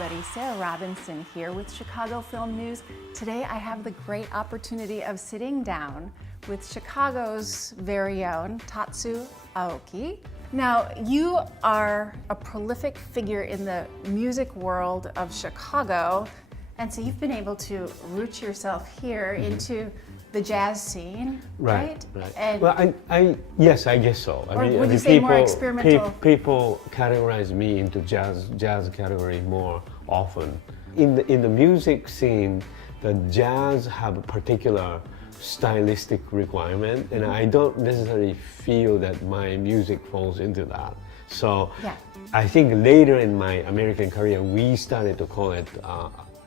everybody. Sarah Robinson here with Chicago Film News. Today I have the great opportunity of sitting down with Chicago's very own Tatsu Aoki. Now, you are a prolific figure in the music world of Chicago, and so you've been able to root yourself here into the jazz scene, right? Right. And well, yes, I guess so. would you say more experimental? People categorize me into jazz category more often. In the music scene, the jazz have a particular stylistic requirement, and I don't necessarily feel that my music falls into that. So I think later in my American career, we started to call it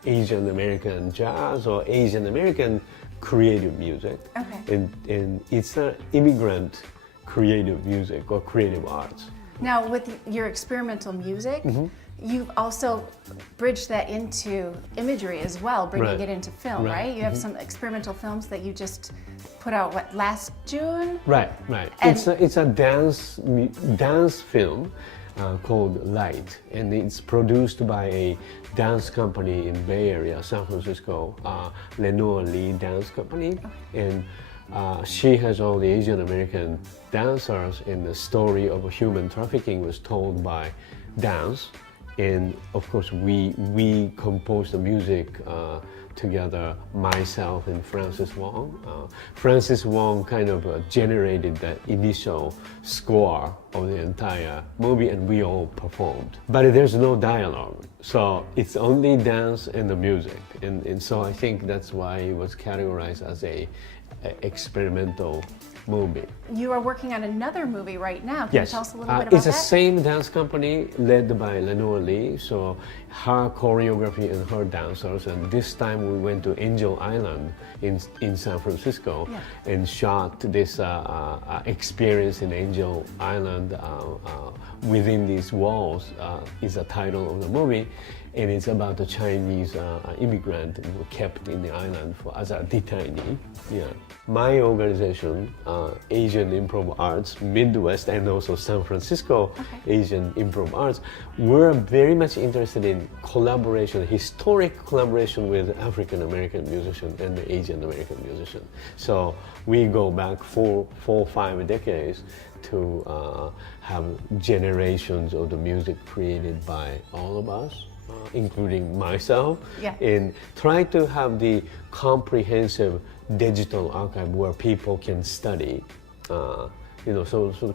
Asian American jazz or Asian American creative music. Okay. And it's an immigrant creative music or creative arts. Now, with your experimental music, you've also bridged that into imagery as well, bringing it into film, right? You have some experimental films that you just put out, last June? Right. And it's a dance film called Light, and it's produced by a dance company in Bay Area, San Francisco, Lenore Lee Dance Company, and she has all the Asian American dancers, and the story of human trafficking was told by dance, and of course we composed the music together, myself and Francis Wong. Francis Wong kind of generated the initial score of the entire movie, and we all performed. But there's no dialogue, so it's only dance and the music. And so I think that's why it was categorized as a experimental movie. You are working on another movie right now. Can you tell us a little bit about that? It's the same dance company led by Lenore Lee, so her choreography and her dancers, and this time we went to Angel Island in San Francisco and shot this experience in Angel Island within these walls is the title of the movie. And it's about a Chinese immigrant who was kept in the island as a detainee. My organization, Asian Improv Arts Midwest, and also San Francisco Asian Improv Arts, we're very much interested in collaboration, historic collaboration with African American musicians and the Asian American musicians. So we go back 5 decades to have generations of the music created by all of us, including myself, and try to have the comprehensive digital archive where people can study, so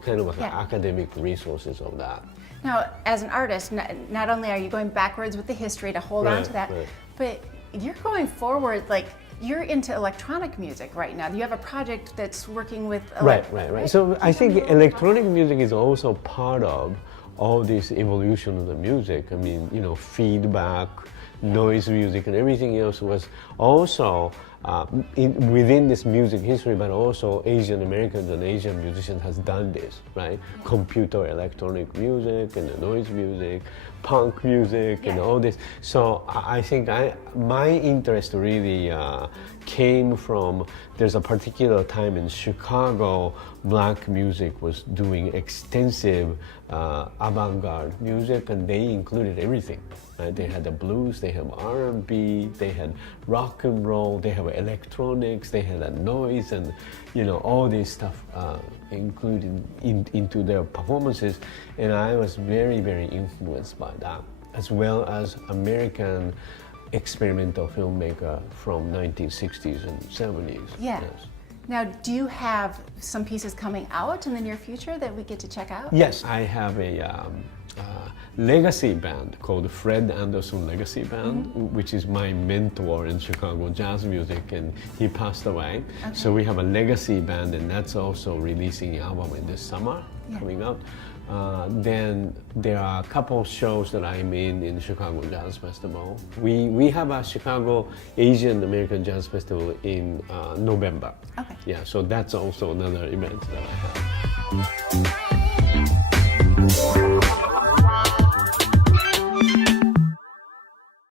kind of like academic resources of that. Now, as an artist, not only are you going backwards with the history to hold on to that, but you're going forward, like you're into electronic music right now. You have a project that's working with right. So I think electronic music is also part of all this evolution of the music. I mean, feedback, noise music, and everything else was also within this music history, but also Asian Americans and Asian musicians has done this, right? Computer electronic music and the noise music, punk music, and all this. So I think my interest really came from, there's a particular time in Chicago, black music was doing extensive avant-garde music, and they included everything. They had the blues, they have R&B, they had rock and roll, they have electronics, they had a noise, and all this stuff included into their performances. And I was very, very influenced by that, as well as American experimental filmmaker from 1960s and 70s. Yes. Now, do you have some pieces coming out in the near future that we get to check out? Yes, I have a legacy band called Fred Anderson Legacy Band, which is my mentor in Chicago jazz music, and he passed away. So we have a legacy band, and that's also releasing an album in this summer coming out. Then there are a couple shows that I'm in Chicago Jazz Festival. We have a Chicago Asian American Jazz Festival in November. So that's also another event that I have.